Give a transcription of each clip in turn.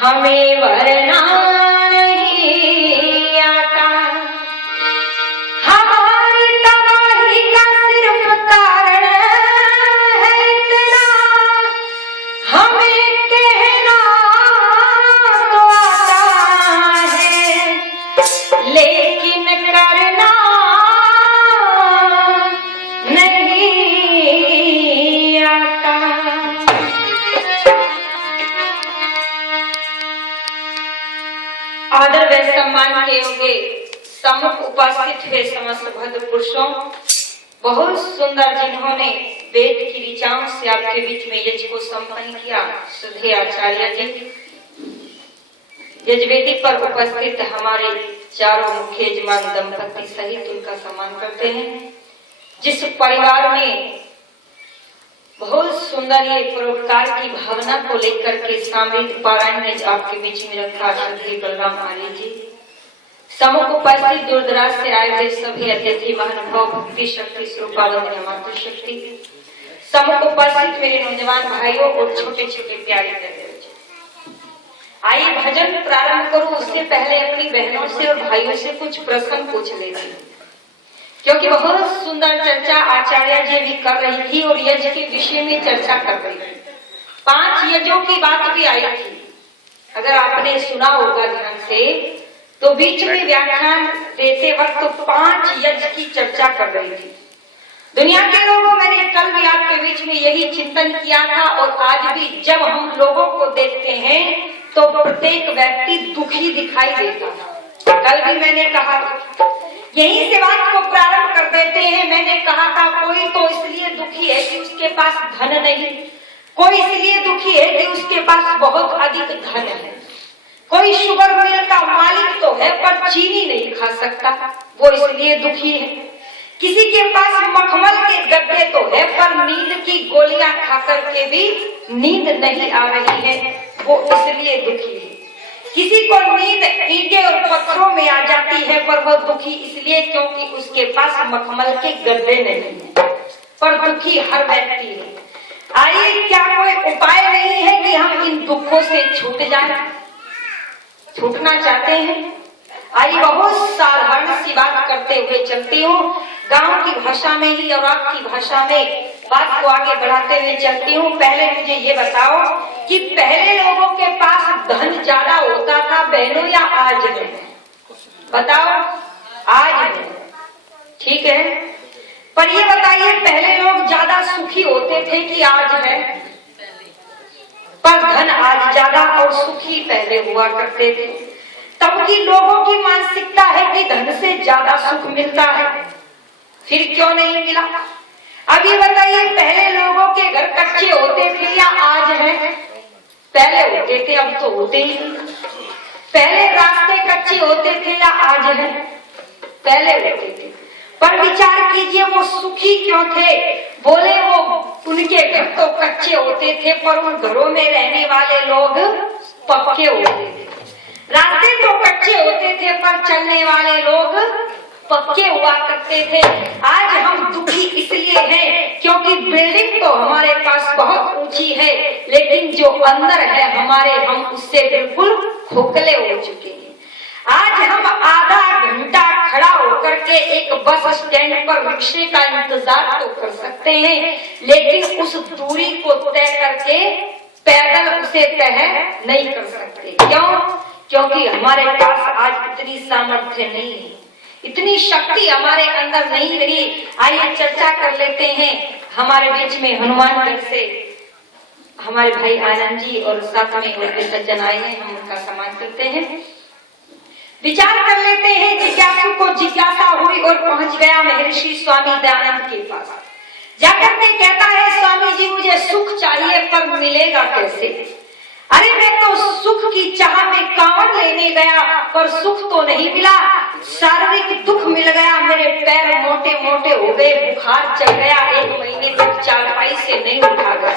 हमें वरना नहीं आता, हमारी तबाही का सिर्फ कारण है इतना, हमें कहना तो आता है लेकिन करना नहीं आता। आदर व सम्मान के योग्य सम्मुख उपस्थित हुए समस्त भद्र पुरुषों, बहुत सुंदर जिन्होंने वेद की ऋचाओं से आपके बीच में यज्ञ को संपन्न किया, श्रद्धेय आचार्य जी, यज्ञवेदी पर उपस्थित हमारे चारों मुख्य यजमान दंपति सहित उनका सम्मान करते हैं। जिस परिवार में बहुत सुंदर ये परोपकार की भावना को लेकर के समृद्ध पारायण ने आपके बीच में रखा, श्रद्धेय बलराम आर्य जी, सम्मुख उपस्थित दूर दराज से आए हुए सभी अतिथि महानुभाव, भक्ति शक्ति स्वरूपावंदनीय मातृशक्ति, सम्मुख उपस्थित मेरे नौजवान भाइयों और छोटे छोटे प्यारे बहनों, आइए भजन प्रारंभ करूं उससे पहले अपनी बहनों से और भाइयों से कुछ प्रश्न पूछ लेती हूँ, क्योंकि बहुत सुंदर चर्चा आचार्य जी भी कर रही थी और यज्ञ के विषय में चर्चा कर रही थी। 5 यज्ञों की बात भी आई थी, अगर आपने सुना होगा ध्यान से, तो बीच में व्याख्यान देते वक्त तो 5 यज्ञ की चर्चा कर रही थी। दुनिया के लोगों, मैंने कल भी आपके बीच में यही चिंतन किया था और आज भी जब हम लोगों को देखते हैं तो प्रत्येक व्यक्ति दुखी दिखाई देता है। कल भी मैंने कहा, यहीं से बात को प्रारंभ कर देते हैं। मैंने कहा था कोई तो इसलिए दुखी है कि उसके पास धन नहीं, कोई इसलिए दुखी है कि उसके पास बहुत अधिक धन है, कोई शुगर मिल का मालिक तो है पर चीनी नहीं खा सकता, वो इसलिए दुखी है, किसी के पास मखमल के गड्ढे तो है पर नींद की गोलियां खाकर के भी नींद नहीं आ रही है, वो इसलिए दुखी है, किसी को नींद ईंटें और पत्थरों में आ जाती है पर वो दुखी इसलिए क्योंकि उसके पास मखमल के गड्ढे नहीं है, पर दुखी हर व्यक्ति है। आइए, क्या कोई उपाय नहीं है कि हम इन दुखों से छूट जाएं? छूटना चाहते हैं? आइए, बहुत साधारण सी बात करते हुए चलती हूँ, गांव की भाषा में ही और आपकी भाषा में बात को आगे बढ़ाते हुए चलती हूँ। पहले मुझे ये बताओ कि पहले लोगों के पास धन ज्यादा होता था बहनों या आज है? बताओ, आज है, ठीक है, पर ये बताइए पहले लोग ज्यादा सुखी होते थे कि आज है? पर धन आज ज्यादा और सुखी पहले हुआ करते थे। तब की लोगों की मानसिकता है कि धन से ज्यादा सुख मिलता है, फिर क्यों नहीं मिला? अब ये बताइए पहले लोगों के घर कच्चे होते थे या आज है? पहले होते थे, अब तो होते ही नहीं। पहले रास्ते कच्चे होते थे या आज है? पहले होते थे, पर विचार कीजिए वो सुखी क्यों थे? बोले वो उनके घर तो कच्चे होते थे पर उन घरों में रहने वाले लोग पक्के होते थे। रास्ते तो कच्चे होते थे पर चलने वाले लोग पक्के हुआ करते थे। आज हम दुखी इसलिए हैं क्योंकि बिल्डिंग तो हमारे पास बहुत ऊंची है, लेकिन जो अंदर है हमारे, हम उससे बिल्कुल खोखले हो चुके हैं। आज हम आधा घंटा खड़ा होकर के एक बस स्टैंड पर रिक्शे का इंतजार तो कर सकते हैं, लेकिन उस दूरी को तय करके पैदल उसे तय नहीं कर सकते। क्यों? क्योंकि हमारे पास आज इतनी सामर्थ्य नहीं है इतनी शक्ति हमारे अंदर नहीं रही। आइए चर्चा कर लेते हैं। हमारे बीच में हनुमानगढ़ से हमारे भाई आनंद जी और साथ में और सज्जन आए हैं, हम उनका सम्मान करते हैं। विचार कर लेते हैं। जिज्ञासु को जिज्ञासा हुई और पहुंच गया महर्षि स्वामी दयानंद के पास। जाकर के कहता है, स्वामी जी मुझे सुख चाहिए पर मिलेगा कैसे? अरे मैं तो सुख की चाह में कांवड़ लेने गया पर सुख तो नहीं मिला, शारीरिक दुख मिल गया, मेरे पैर मोटे मोटे हो गए, बुखार चढ़ गया, 1 महीने तक चारपाई से नहीं उठा गया।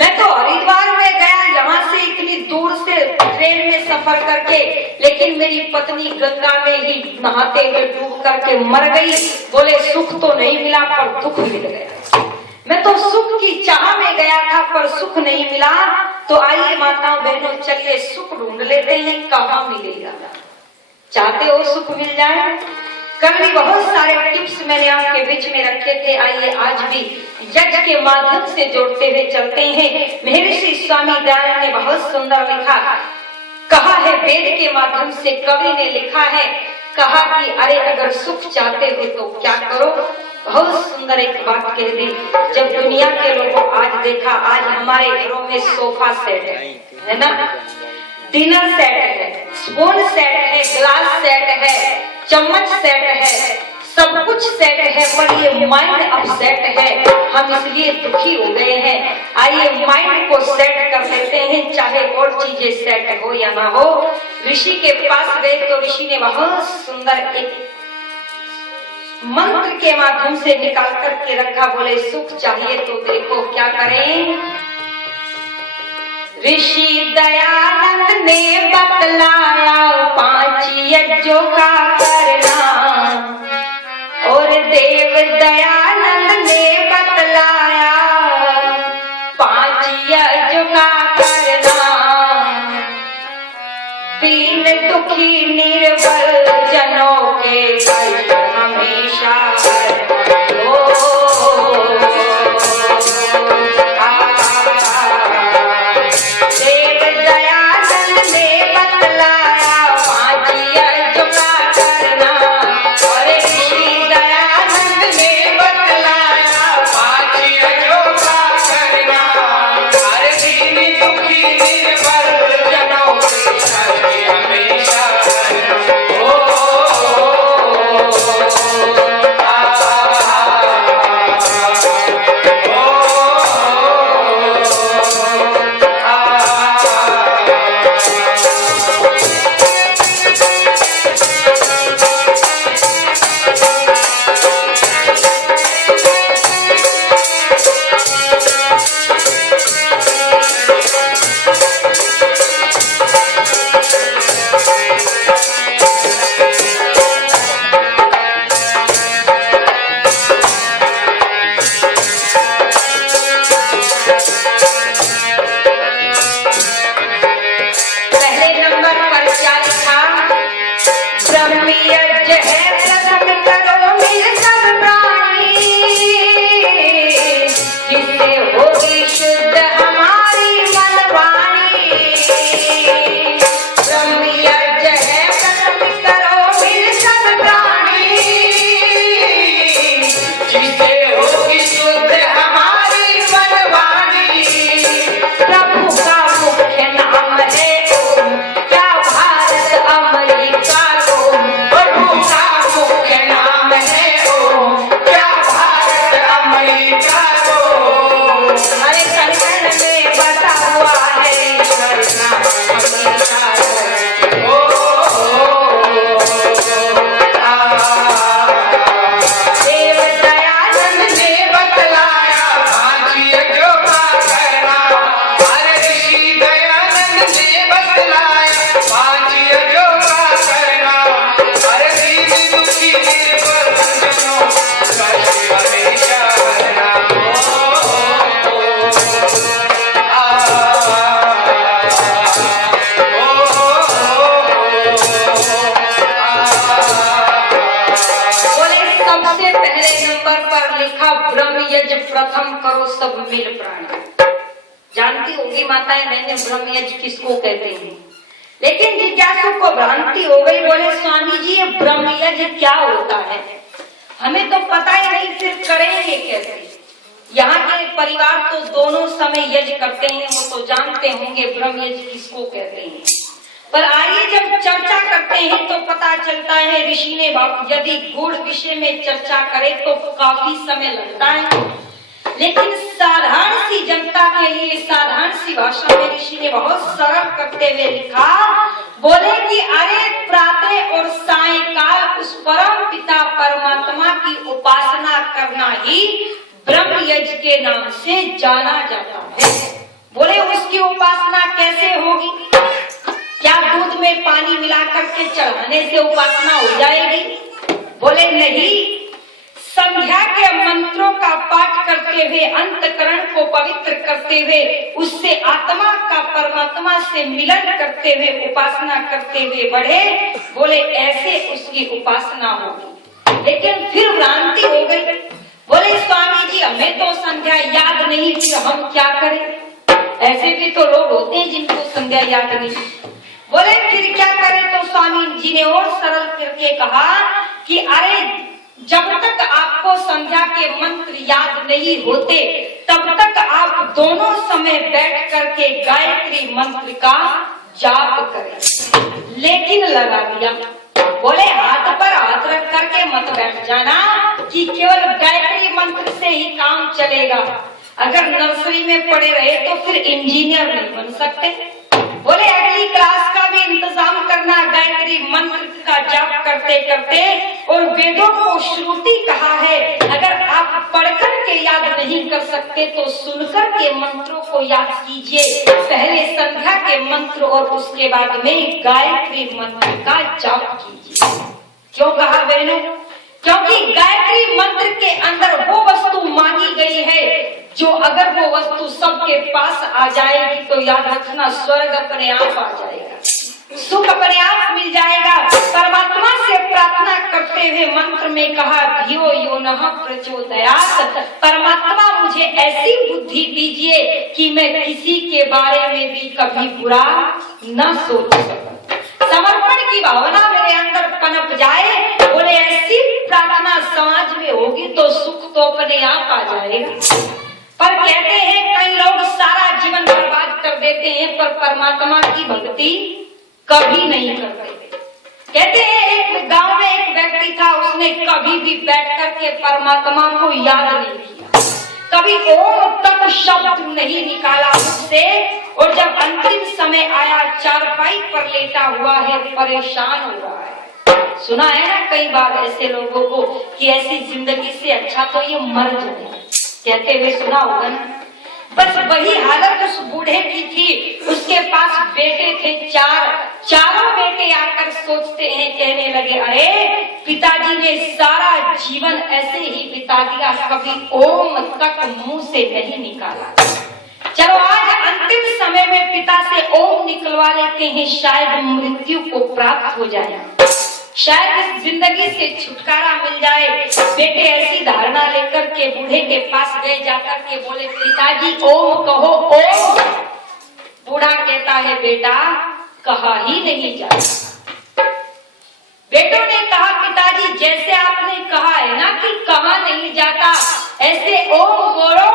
मैं तो हरिद्वार में गया, यहाँ से इतनी दूर से ट्रेन में सफर करके, लेकिन मेरी पत्नी गंगा में ही नहाते हुए डूब करके मर गई। बोले सुख तो नहीं मिला पर दुख मिल गया। मैं तो सुख की चाह में गया था पर सुख नहीं मिला। तो आइए माताओं बहनों, चलिए सुख ढूंढ लेते हैं, कहाँ मिलेगा? चाहते हो सुख मिल जाए? कल भी बहुत सारे टिप्स मैंने आपके बीच में रखे थे। आइए आज भी यज्ञ के माध्यम से जोड़ते हुए चलते हैं। महर्षि स्वामी दयानंद ने बहुत सुंदर लिखा, कहा है वेद के माध्यम से कवि ने लिखा है, कहा कि अरे अगर सुख चाहते हो तो क्या करो। बहुत सुंदर एक बात कह दी। जब दुनिया के लोगों आज देखा, आज हमारे घरों में सोफा सेट है ना, डिनर सेट है, स्पून सेट है, ग्लास सेट है, चम्मच सेट है, सब कुछ सेट है, पर ये माइंड अपसेट है। हम इसलिए दुखी हो गए हैं। आइए माइंड को सेट कर लेते हैं, चाहे और चीजें सेट हो या ना हो। ऋषि के पास गए तो ऋषि ने बहुत सुंदर एक मंत्र के माध्यम से निकाल करके रखा। बोले सुख चाहिए तो देखो क्या करें। ऋषि दयानंद ने बतलाया 5 यज्ञों का करना, और देव दयानंद ने बतलाया 5 यज्ञों का करना। दीन दुखी निर्बल जनों के कष्ट हमेशा देव दयानंद ने बतलाया 5 यज्ञों का करना, और ऋषि दयानंद ने बतलाया 5 यज्ञों का करना। हर दीन दुखी निर्बल जनों के कष्ट हमेशा प्रथम करो सब मिल प्राण। जानती होगी माताएं बहनें ब्रह्म यज्ञ किसको कहते हैं, लेकिन जिज्ञासु को भ्रांति हो गई। बोले स्वामी जी ये ब्रह्म यज्ञ क्या होता है, हमें तो पता ही नहीं, फिर करेंगे कैसे। यहाँ के परिवार तो दोनों समय यज्ञ करते हैं, वो तो जानते होंगे ब्रह्म यज्ञ किसको कहते हैं। पर आइए जब चर्चा करते हैं तो पता चलता है ऋषि ने यदि गूढ़ विषय में चर्चा करे तो काफी समय लगता है, लेकिन साधारण सी जनता के लिए साधारण सी भाषा में ऋषि ने बहुत सरल करते हुए लिखा, बोले कि अरे प्रातः और सायंकाल उस परम पिता परमात्मा की उपासना करना ही ब्रह्म यज्ञ के नाम से जाना जाता है। बोले उसकी उपासना कैसे होगी, क्या दूध में पानी मिला करके चढ़ाने से उपासना हो जाएगी? बोले नहीं, संध्या के मंत्रों का पाठ करते हुए, अंतकरण को पवित्र करते हुए, उससे आत्मा का परमात्मा से मिलन करते हुए, उपासना करते हुए बढ़े, बोले ऐसे उसकी उपासना होगी। लेकिन फिर भ्रांति हो गई, बोले स्वामी जी हमें तो संध्या याद नहीं, फिर हम क्या करें? ऐसे भी तो लोग होते हैं जिनको संध्या याद नहीं। बोले फिर क्या करें? तो स्वामी जी ने और सरल करके कहा कि अरे जब तक आपको संध्या के मंत्र याद नहीं होते तब तक आप दोनों समय बैठ करके गायत्री मंत्र का जाप करें। लेकिन लगा दिया, बोले हाथ पर हाथ रख करके मत बैठ जाना कि केवल गायत्री मंत्र से ही काम चलेगा। अगर नर्सरी में पढ़े रहे तो फिर इंजीनियर नहीं बन सकते। बोले अगली क्लास का भी इंतजाम करना, गायत्री मंत्र का जाप करते करते। और वेदों को श्रुति कहा है, अगर आप पढ़कर के याद नहीं कर सकते तो सुनकर के मंत्रों को याद कीजिए। पहले संध्या के मंत्र और उसके बाद में गायत्री मंत्र का जाप कीजिए। क्यों कहा बहनों? क्योंकि गायत्री मंत्र के अंदर वो वस्तु मांगी गई है जो अगर वो वस्तु सबके पास आ जाएगी तो याद रखना स्वर्ग अपने आप आ जाएगा, सुख अपने आप मिल जाएगा। परमात्मा से प्रार्थना करते हुए मंत्र में कहा, धियो यो नः प्रचोदयात्, परमात्मा मुझे ऐसी बुद्धि दीजिए कि मैं किसी के बारे में भी कभी बुरा न सोच सकूं, समर्पण की भावना मेरे अंदर पनप जाए। बोले ऐसी प्रार्थना समाज में होगी तो सुख तो अपने आप आ जाएगा। पर कहते हैं कई लोग सारा जीवन बर्बाद कर देते हैं पर परमात्मा की भक्ति कभी नहीं करते। कहते हैं एक गांव में एक व्यक्ति था, उसने कभी भी बैठ करके परमात्मा को याद नहीं किया, कभी ओम तक शब्द नहीं निकाला उससे। और जब अंतिम समय आया, चारपाई पर लेटा हुआ है, परेशान हो रहा है। सुना है ना कई बार ऐसे लोगों को कि ऐसी जिंदगी से अच्छा तो ये मर जाए, कहते हुए सुना होगा ना। बस वही हालत उस बूढ़े की थी। उसके पास बेटे थे चारों बेटे आकर सोचते हैं, कहने लगे, अरे पिताजी ने सारा जीवन ऐसे ही बिता दिया, कभी ओम तक मुंह से नहीं निकाला। चलो आज अंतिम समय में पिता से ओम निकलवा लेते हैं, शायद मृत्यु को प्राप्त हो जाए, शायद इस जिंदगी से छुटकारा मिल जाए। बेटे ऐसी धारणा लेकर के बूढ़े के पास गए, जाकर के बोले, पिताजी ओम कहो ओम। बूढ़ा कहता है, बेटा कहा ही नहीं जाता। बेटों ने कहा, पिताजी जैसे आपने कहा है ना कि कहा नहीं जाता, ऐसे ओम बोलो।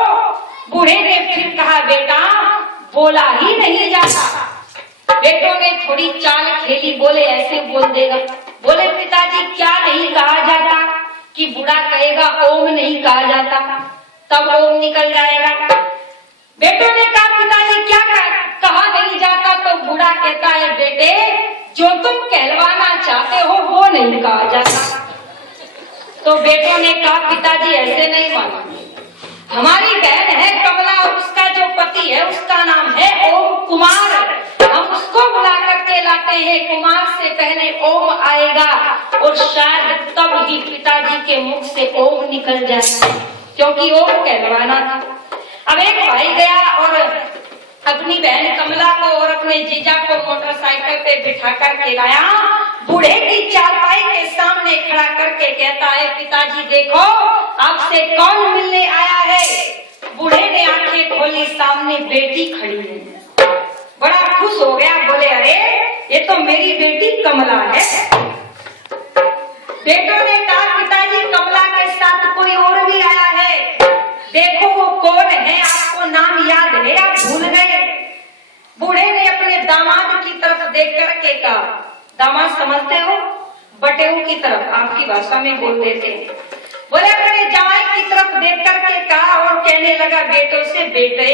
बूढ़े ने फिर कहा, बेटा बोला ही नहीं जाता। बेटों ने थोड़ी चाल खेली, बोले ऐसे बोल देगा। बोले पिताजी क्या नहीं कहा जाता? कि बूढ़ा कहेगा ओम नहीं कहा जाता, तब ओम निकल जाएगा। बेटों ने कहा, पिताजी क्या कहा नहीं जाता? तो बूढ़ा कहता है, बेटे जो तुम कहलवाना चाहते हो वो नहीं कहा जाता। तो बेटों ने कहा, पिताजी ऐसे नहीं मानेंगे, हमारी बहन है कमला और उसका जो पति है उसका नाम है ओम कुमार, हम उसको बुला करके लाते हैं, कुमार से पहले ओम आएगा और शायद तब ही पिताजी के मुख से ओम निकल जाए, क्योंकि ओम कहलवाना था। अब एक भाई गया और अपनी बहन कमला को और अपने जीजा को मोटरसाइकिल पे बिठा करके लाया, बूढ़े की चारपाई के सामने खड़ा करके कहता है, पिताजी देखो आपसे कौन मिलने आया है। बूढ़े ने आंखें खोली, सामने बेटी खड़ी है। बड़ा खुश हो गया, बोले अरे ये तो मेरी बेटी कमला है। बेटों ने कहा पिताजी कमला के साथ कोई और भी आया है, देखो वो कौन है, आपको नाम याद है, आप भूल गए। बूढ़े ने अपने दामाद की तरफ देख करके कहा, दामाद समझते हो, बटेऊ की तरफ आपकी भाषा में बोल देते हैं। बोले अपने जवाई की तरफ देख करके कहा और कहने लगा बेटों से, बेटे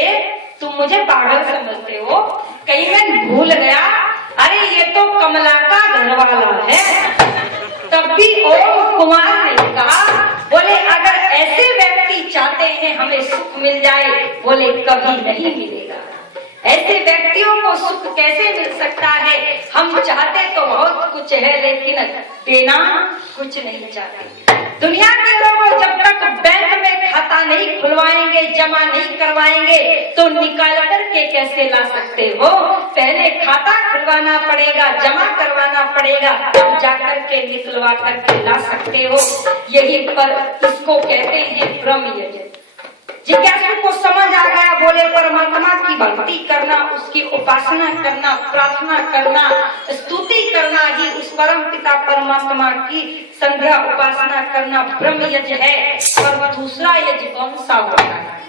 तुम मुझे पागल समझते हो, कहीं मैं भूल गया, अरे ये तो कमला का घर वाला है। तब भी ओम कुमार ने कहा, बोले अगर ऐसे व्यक्ति चाहते हैं हमें सुख मिल जाए, बोले कभी नहीं मिलेगा। ऐसे व्यक्तियों को सुख कैसे मिल सकता है, हम चाहते तो बहुत कुछ है लेकिन देना कुछ नहीं चाहते। दुनिया के लोग जब तक बैंक में खाता नहीं खुलवाएंगे, जमा नहीं करवाएंगे तो निकाल करके कैसे ला सकते हो, पहले खाता खुलवाना पड़ेगा, जमा करवाना पड़ेगा, तब जाकर के निकलवा करके ला सकते हो। यही पर इसको कहते हैं ब्रह्म यज्ञ। जिज्ञासु को समझ आ गया, बोले परमात्मा की भक्ति करना, उसकी उपासना करना, प्रार्थना करना, स्तुति करना ही उस परम पिता परमात्मा की संध्या उपासना करना ब्रह्म यज्ञ है। और दूसरा यज्ञ कौन सा होता है?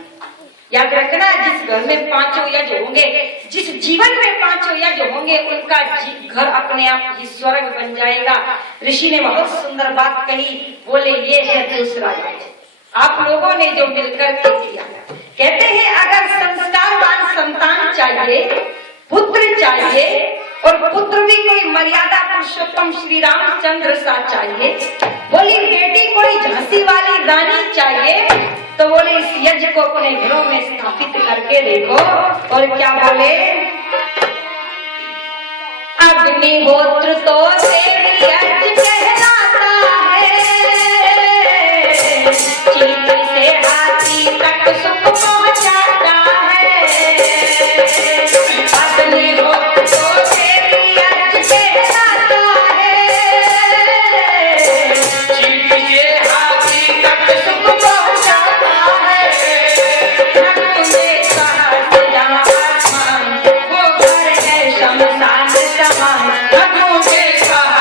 याद रखना, जिस घर में पांचों यज्ञ होंगे, जिस जीवन में पांचों यज्ञ होंगे, उनका घर अपने आप ही स्वर्ग बन जाएगा। ऋषि ने बहुत सुंदर बात कही, बोले ये है दूसरा यज्ञ आप लोगों ने जो मिलकर के किया। कहते हैं अगर संस्कारवान संतान चाहिए, पुत्र चाहिए, और पुत्र भी कोई मर्यादा पुरुषोत्तम श्री रामचंद्र सा चाहिए, बोली बेटी कोई झांसी वाली रानी चाहिए, तो बोले इस यज्ञ को अपने घरों में स्थापित करके देखो। और क्या बोले, अग्निहोत्र तो देवी यज्ञ कहलाता है, चीटी से हाथी तक सुख पहुंचाता है। अग्निहोत्र तो देवी यज्ञ कहलाता है, चीटी से हाथी तक सुख पहुंचाता है। हमने कहा जहाँ आसमान वो घर है शमशान समान, हमने कहा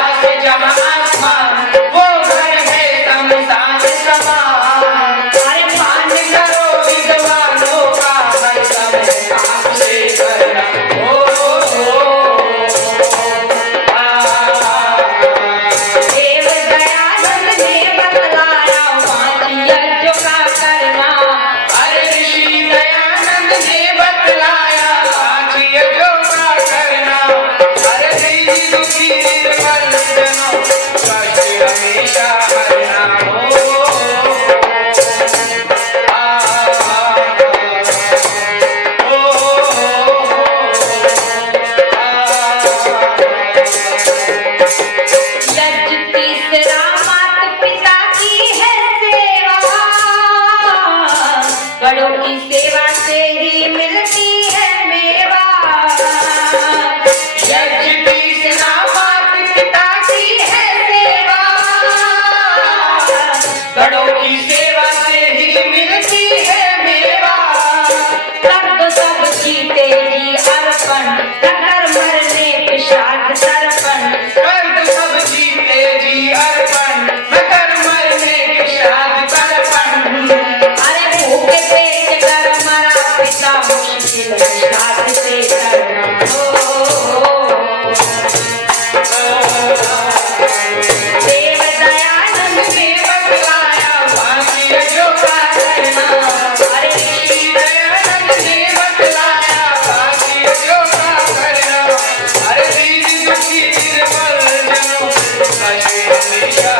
जहाँ आसमान वो घर है शमशान समान। अरे मान करो विद्वानों का हर समय आपसे करना, देव दयानंद ने बतलाया पांच यज्ञों का करना। अरे ऋषि दयानंद ने बतलाया पांच यज्ञों का करना। अरे दीन दुखी निर्बल जनों कष्ट हमेशा हरना हो। यज्ञ तीसरा माता पिता की है सेवा, बड़ों की सेवा से ही मिलती है मेवा। यज्ञ तीसरा माता पिता की है सेवा, बड़ों की सेवा से ही मिलती है मेवा। तब सब जीते जी अर्पण, नगर मरने पिशाच तर्पण। कर्द सब जीते जी अर्पण, मगर मरने के शाद तर्पण। अरे भूखे पेट कर मरा पिता, मुश्किल साथ से करना। देव दयानंद ने बतलाया पांच यज्ञों का करना। अरे ऋषि दयानंद ने बतलाया पांच यज्ञों का करना। अरे दीन दुखी निर्बल जनों कष्ट हमेशा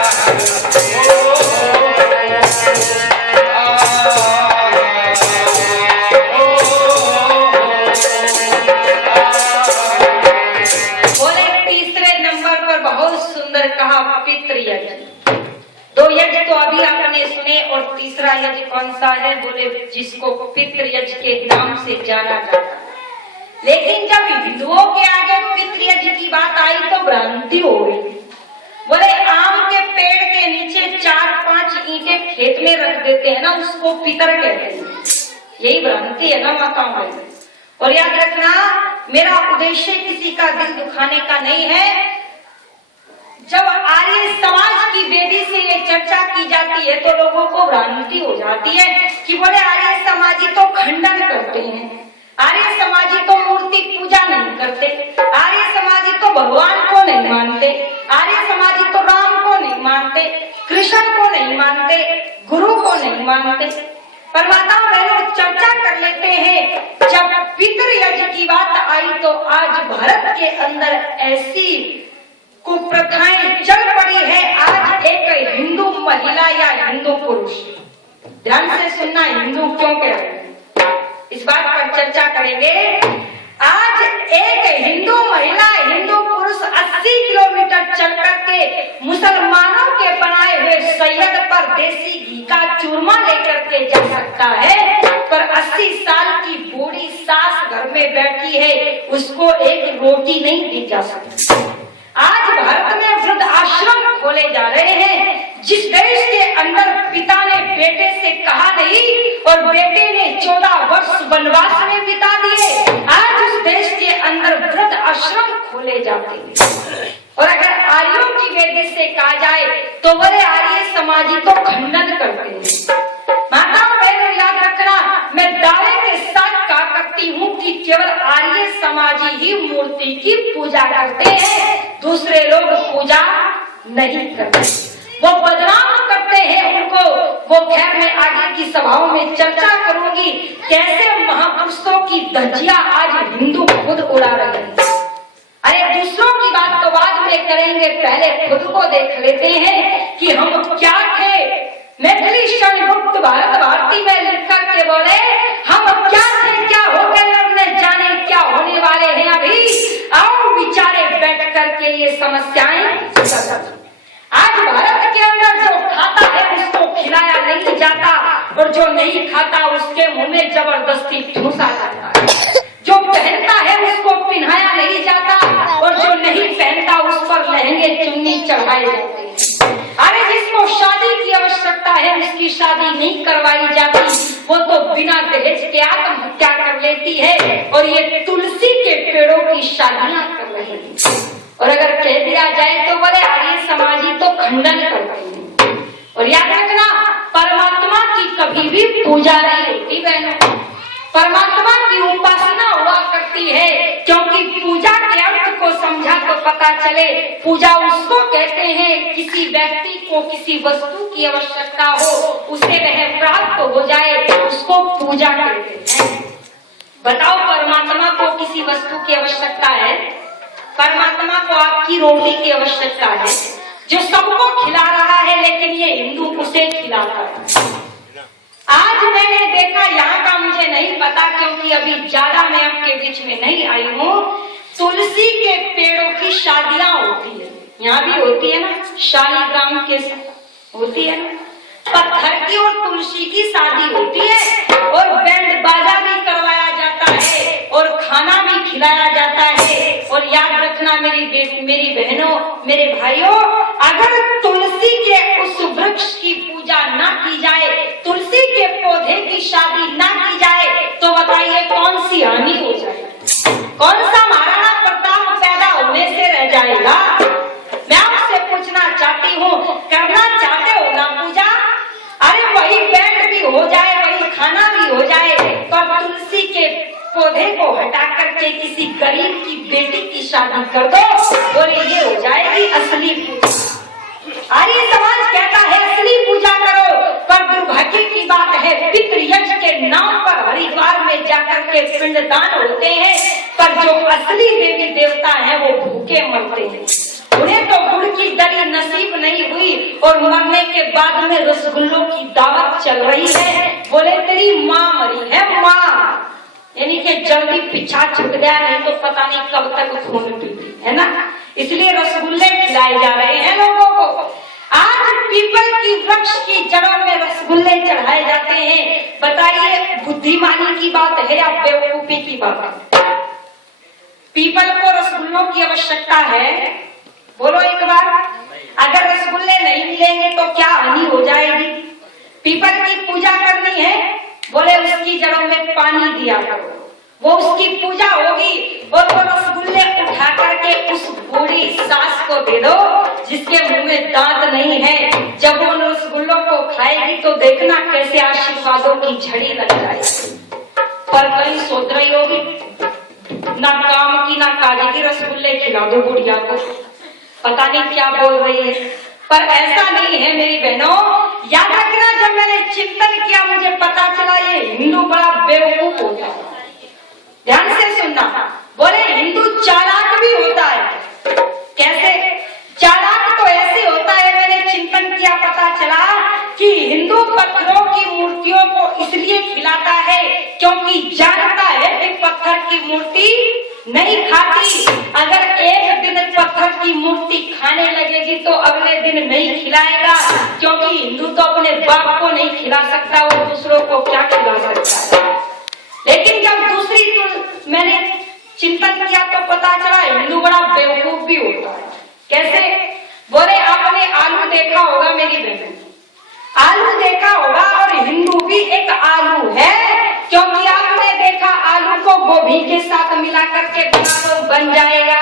बोले तीसरे नंबर पर बहुत सुंदर कहा पितृ यज्ञ। दो यज्ञ तो अभी आपने सुने, और तीसरा यज्ञ कौन सा है, बोले जिसको पितृ यज्ञ के नाम से जाना जाता है। लेकिन जब हिंदुओं के आगे पितृ यज्ञ की बात आई तो भ्रांति हो गई। बोले आम के पेड़ के नीचे 4-5 ईंटें खेत में रख देते हैं ना, उसको पितर कहते हैं। यही भ्रांति है ना माताओं में। और याद रखना, मेरा उद्देश्य किसी का दिल दुखाने का नहीं है। जब आर्य समाज की वेदी जाती है तो लोगों को भ्रांति हो जाती है कि बोले आर्य समाजी तो खंडन करते हैं, आर्य समाजी तो मूर्ति पूजा नहीं करते, आर्य समाजी तो भगवान को नहीं मानते, आर्य समाजी तो राम को नहीं मानते, कृष्ण को नहीं मानते, गुरु को नहीं मानते। पर माताओं बहनों, चर्चा कर लेते हैं। जब पितृयज्ञ की बात आई तो आज भारत के अंदर ऐसी कुप्रथाएं चल पड़ी है। आज एक हिंदू महिला या हिंदू पुरुष, ध्यान से सुनना, हिंदू क्यों कह रहे हैं, इस बात पर चर्चा करेंगे। आज एक हिंदू महिला, हिंदू पुरुष 80 किलोमीटर चल करके मुसलमानों के बनाए हुए सैयद पर देसी घी का चूरमा लेकर के जा सकता है, पर 80 साल की बूढ़ी सास घर में बैठी है, उसको एक रोटी नहीं दी जा सकती। आज भारत में वृद्ध आश्रम खोले जा रहे हैं। जिस देश के अंदर पिता ने बेटे से कहा नहीं और बेटे ने 14 वर्ष वनवास में बिता दिए, आज उस देश के अंदर वृद्ध आश्रम खोले जाते हैं। और अगर आर्यों की वेदी से कहा जाए तो बड़े आर्य समाजी तो खंडन करते हैं। माताओं बहनों, याद रखना, मैं दावे के साथ कहा करती हूँ कि केवल आर्य समाजी ही मूर्ति की पूजा करते हैं, दूसरे लोग पूजा नहीं करते, वो बदनाम करते हैं उनको। वो खैर मैं आगे की सभाओं में चर्चा करूंगी कैसे महापुरुषों की धज्जियां आज हिंदू खुद उड़ा रहे हैं। अरे दूसरों की बात तो बाद में करेंगे, पहले खुद को देख लेते हैं कि हम क्या थे। मैथिली शरणगुप्त भारत भारती में लिख करके बोले, हम क्या थे, क्या हो गए और न जाने क्या होने वाले हैं। अभी आओ विचारे बैठ करके ये समस्याएं। आज भारत के अंदर जो खाता है उसको खिलाया नहीं जाता और जो नहीं खाता उसके मुंह में जबरदस्ती ठूसा जाता है, जो पहनता है उसको पहनाया नहीं जाता और जो नहीं पहनता उस पर लहंगे चुन्नी चढ़ाए जाते हैं। अरे जिसको शादी की आवश्यकता है उसकी शादी नहीं करवाई जाती, वो तो बिना दहेज के आत्महत्या कर लेती है और ये तुलसी के पेड़ों की शादियां कर रही है। और अगर कह दिया जाए तो बोले आर्य समाजी तो खंडन करते हैं। और याद रखना, परमात्मा की कभी भी पूजा नहीं होती बहनों, परमात्मा की उपासना हुआ करती है। क्योंकि पूजा के अर्थ को समझा तो पता चले, पूजा उसको कहते हैं किसी व्यक्ति को किसी वस्तु की आवश्यकता हो, उसे वह प्राप्त हो जाए, उसको पूजा कहते हैं। बताओ, परमात्मा को किसी वस्तु की आवश्यकता है? परमात्मा को आपकी रोटी की आवश्यकता है जो सबको खिला रहा है, लेकिन ये हिंदू उसे खिलाता है। आज मैंने देखा, यहाँ का मुझे नहीं पता क्योंकि अभी ज्यादा मैं आपके बीच में नहीं आई हूँ, तुलसी के पेड़ों की शादियां होती है, यहाँ भी होती है ना, शालीग्राम के होती है ना, पत्थर की और तुलसी की शादी होती है और बैंड बाजा भी करवाया जाता है और खाना भी खिलाया जाता है। और याद रखना मेरी बहनों, मेरे भाइयों, अगर तुलसी के उस वृक्ष की पूजा ना की जाए, तुलसी के पौधे की शादी ना की जाए, तो बताइए कौन सी हानि हो जाएगी, कौन सा महाराणा प्रताप पैदा होने से रह जाएगा। मैं आपसे पूछना चाहती हूँ, करना चाहते हो ना पूजा? अरे वही बैंड भी हो जाए, वही खाना भी हो जाए, पर तुलसी के पौधे को हटा करके किसी गरीब की बेटी की शादी कर दो, बोले ये हो जाएगी असली पूजा। आर्य समाज कहता है असली पूजा करो, पर दुर्भाग्य की बात है पितृयज्ञ के नाम पर हरिद्वार में जाकर के पिंडदान होते हैं, पर जो असली देवी देवता है वो भूखे मरते हैं। उन्हें तो गुड़ की दली नसीब नहीं हुई और मरने के बाद में रसगुल्लों की दावत चल रही है। बोले तेरी माँ मरी है, माँ, यानी कि जल्दी पीछा छुट गया, नहीं तो पता नहीं कब तक खून पीती है ना, इसलिए रसगुल्ले खिलाए जा रहे हैं लोगों को। आज पीपल की वृक्ष की जड़ों में रसगुल्ले चढ़ाए जाते हैं। बताइए बुद्धिमानी की बात है या बेवकूफी की बात है? पीपल को रसगुल्लों की आवश्यकता है? बोलो एक बार। अगर रसगुल्ले नहीं मिलेंगे तो क्या हानि हो जाएगी? पीपल की पूजा करनी है, बोले उसकी जड़ों में पानी दिया करो, वो उसकी पूजा होगी। और वो रसगुल्ले उठा करके उस बूढ़ी सास को दे दो, जिसके मुंह में दांत नहीं है, जब वो उन रसगुल्लों को खाएगी तो देखना कैसे आशीर्वादों की झड़ी लग जाएगी। पर कहीं सोच रही होगी ना काम की ना काज की, रसगुल्ले खिला दो बुढ़िया को, पता नहीं क्या बोल रही है। पर ऐसा नहीं है मेरी बहनों, याद रखना, जब मैंने चिंतन किया मुझे पता चला ये हिंदू बड़ा बेवकूफ होता है। ध्यान से सुनना, बोले हिंदू चालाक भी होता है। कैसे चालाक? तो ऐसे होता है, मैंने चिंतन किया पता चला कि हिंदू पत्थरों की मूर्तियों को इसलिए खिलाता है क्योंकि जानता है कि पत्थर की मूर्ति नहीं खाती। अगर एक दिन पत्थर की मूर्ति खाने लगेगी तो अगले दिन नहीं खिलाएगा, क्योंकि हिंदू तो अपने बाप को नहीं खिला सकता, वो दूसरों को क्या खिला सकता है। लेकिन जब दूसरी मैंने चिंतन किया तो पता चला हिंदू बड़ा बेवकूफ भी होता है। कैसे? बोले आपने आलू देखा होगा मेरी बहन, आलू देखा होगा, और हिंदू भी एक आलू है, क्योंकि आपने देखा आलू को गोभी के साथ मिला करके बना दो बन जाएगा,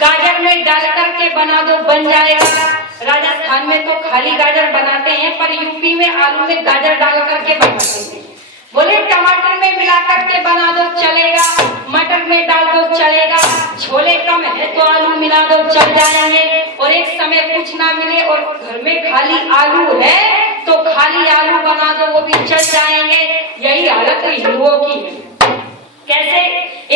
गाजर में डाल करके बना दो बन जाएगा। राजस्थान में तो खाली गाजर बनाते हैं, पर यूपी में आलू में गाजर डाल करके बनाते हैं। बोले टमाटर में मिला करके बना दो चलेगा, मटर में डाल दो चलेगा, छोले कम है तो आलू मिला दो चल जाएंगे, और एक समय कुछ ना मिले और घर में खाली आलू है तो खाली आलू बना दो वो भी चल जाएंगे। यही हालत हिंदुओं की है। कैसे?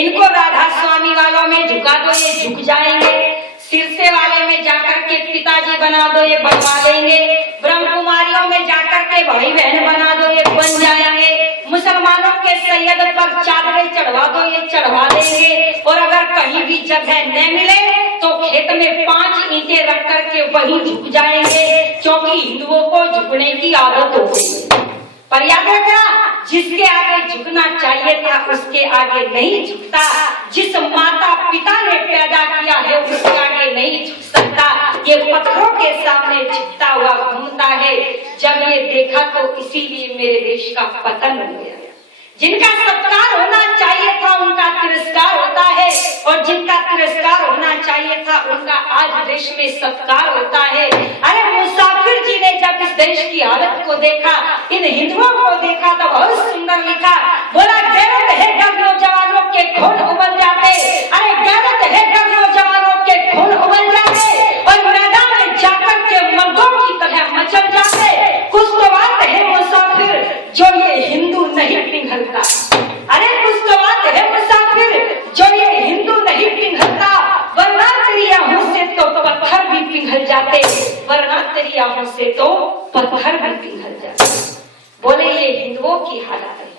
इनको राधा स्वामी वालों में झुका दो ये झुक जाएंगे, सिरसे वाले में जाकर के पिताजी बना दो ये बनवा लेंगे, ब्रह्म कुमारियों में जाकर के भाई बहन बना दो ये बन जाएंगे, मुसलमानों के सैयद पर चादरें चढ़वा दो ये चढ़वा देंगे, और अगर कहीं भी जगह न मिले तो खेत में 5 ईंटें रख करके वहीं झुक जाएंगे, क्योंकि हिंदुओं को झुकने की आदत हो गई। पर याद रखना, जिसके आगे झुकना चाहिए था उसके आगे नहीं झुकता, जिस माता पिता ने पैदा किया है उसके आगे नहीं झुक सकता, ये पत्थरों के सामने झुकता हुआ घूमता है। जब ये देखा तो इसीलिए मेरे देश का पतन हो गया। जिनका सत्कार होना चाहिए था उनका तिरस्कार होता है, और जिनका तिरस्कार होना चाहिए था उनका आज देश में सत्कार होता है। अरे मुसाफिर जी ने जब इस देश की हालत को देखा, इन हिंदुओं को देखा तो बहुत सुंदर लिखा, बोला गैरत है गर नौजवानों के खून उबल जाते, अरे गैरत है गर नौजवानों के खून उबल जाते, और मैदान में जाकर के मर्दों की तरह मचल जाते। कुछ तो बात है मुसाफिर जो ये हिंदू नहीं पिघलता, अरे कुछ तो बात है मुसाफिर जो ये हिंदू नहीं पिघलता, वरना तेरी आंखों से तो पत्थर भी पिघल जाते, वरना तेरी आंखों से तो पत्थर भी पिघल जाते। बोले ये हिंदुओं की हालत है।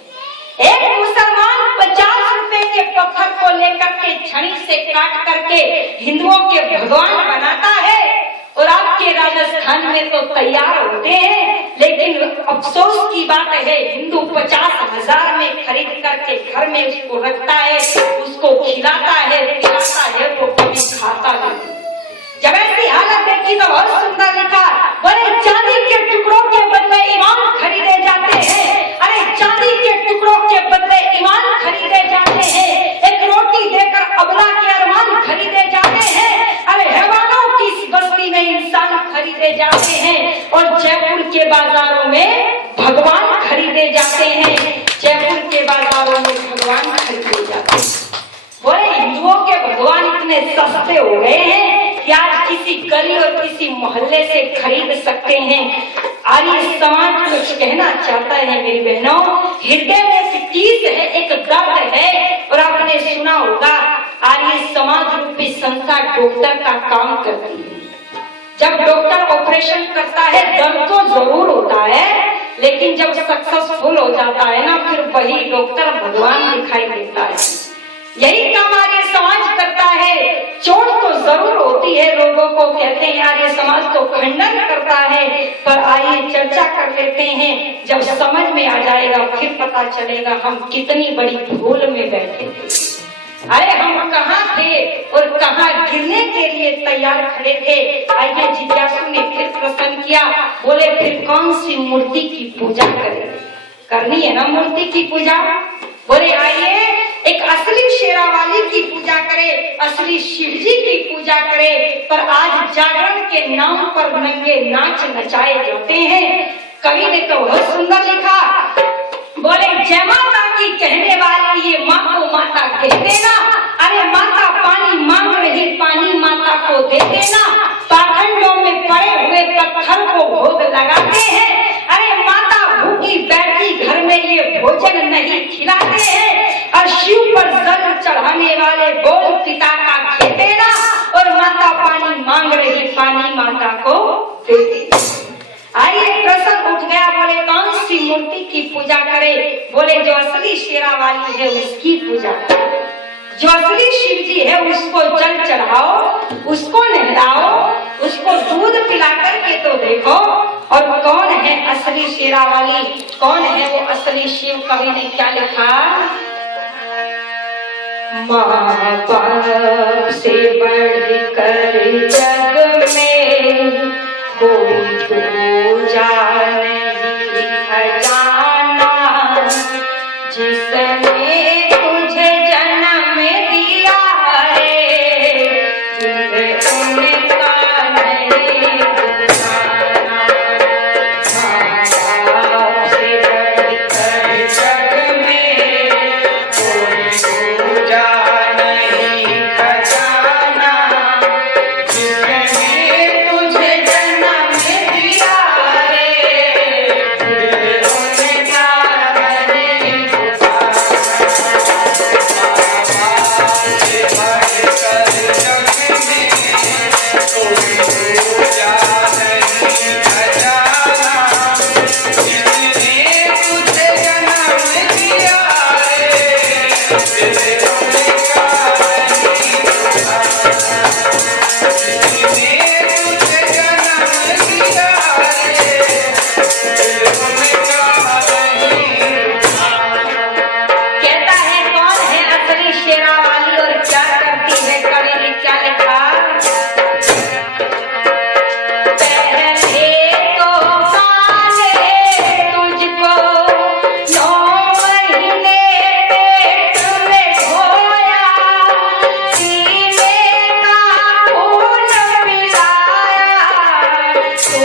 एक मुसलमान 50 रुपए के पत्थर को लेकर के छड़ी से काट करके हिंदुओं के भगवान बनाता है, और आपके राजस्थान में तो तैयार होते हैं, लेकिन अफसोस की बात है हिंदू 50,000 में खरीद करके घर में उसको रखता है, उसको खिलाता है पिलाता है, वो कभी खाता नहीं। जब ऐसी हालत देखी तो बहुत सुंदर लिखा, बोले चांदी के टुकड़ों के बदले ईमान खरीदे जाते हैं, अरे चांदी के टुकड़ों के बदले ईमान खरीदे जाते हैं, एक रोटी देकर अबला के अरमान खरीदे जाते हैं, अरे हैवानों की इस बस्ती में इंसान खरीदे जाते हैं, और जयपुर के बाजारों में भगवान खरीदे जाते हैं, जयपुर के बाजारों में भगवान खरीदे जाते हैं। बोले हिंदुओं के भगवान इतने सस्ते हो गए हैं कि आज किसी गली और किसी मोहल्ले से खरीद सकते हैं। आर्य समाज कुछ कहना चाहता है मेरी बहनों, हृदय में एक चीज है, एक दर्द है, और आपने सुना होगा आर्य समाज रूपी संस्था डॉक्टर का काम करती है। जब डॉक्टर ऑपरेशन करता है दर्द तो जरूर होता है, लेकिन जब सक्सेसफुल हो जाता है ना, फिर वही डॉक्टर भगवान दिखाई देता है। यही काम आर्य समाज करता है। चोट तो जरूर होती है, लोगों को कहते हैं आर्य समाज तो खंडन करता है, पर आइए चर्चा कर लेते हैं, जब समझ में आ जाएगा फिर पता चलेगा हम कितनी बड़ी भूल में बैठे थे। अरे हम कहाँ थे और कहाँ गिरने के लिए तैयार खड़े थे। आइए जिज्ञासु ने फिर प्रश्न किया, बोले फिर कौन सी मूर्ति की पूजा करें? करनी है ना मूर्ति की पूजा। बोले आइए एक असली शेरावाली की पूजा करे, असली शिव जी की पूजा करे, पर आज जागरण के नाम पर नंगे नाच नचाए जाते हैं। कवि ने तो बहुत सुंदर लिखा, बोले जय माता की कहने वाली ये माँ को माता कह देना, अरे माता पानी मांग रही पानी माता को दे देना, पाखंडों में पड़े हुए पत्थर को भोग लगाते हैं, अरे माता भूखी बैठी घर में ये भोजन नहीं खिलाते हैं, और शिव पर जल चढ़ाने वाले बोल पिता का कह देना, और माता पानी मांग रही पानी माता को दे देना। आइए प्रश्न उठ गया, बोले कौन सी मूर्ति की पूजा करे? बोले जो असली शेरावाली है उसकी पूजा करो, जो असली शिव जी है उसको जल चढ़ाओ, उसको नहलाओ, उसको दूध पिला करके तो देखो। और कौन है असली शेरावाली, कौन है वो असली शिव? कवि ने क्या लिखा, माँ बाप से बढ़कर जग में कोई पूजा नहीं खजाना, जिसने तुझे जन्म दिया रे, तुझे उनका नहीं बुझाना। माँ बाप से बढ़कर जग में कोई पूजा नहीं खजाना, जिसने तुझे जन्म दिया रे, तुझे उनका नहीं बुझाना। माँ बाप से बढ़कर जग में कोई पूजा नहीं खजाना, जिसने तुझे जन्म दिया रे, तुझे उनका नहीं बुझाना। जिसने तुझे जन्म दिया रे, तुझे उनका नहीं बुझाना। कहता है कौन है असली शेरावाली और क्या करती है? कवि ने क्या लिखा, पहले तो पाले तुझको 9 महीने पेट में ढोया, सीने का खून पिलाया, तू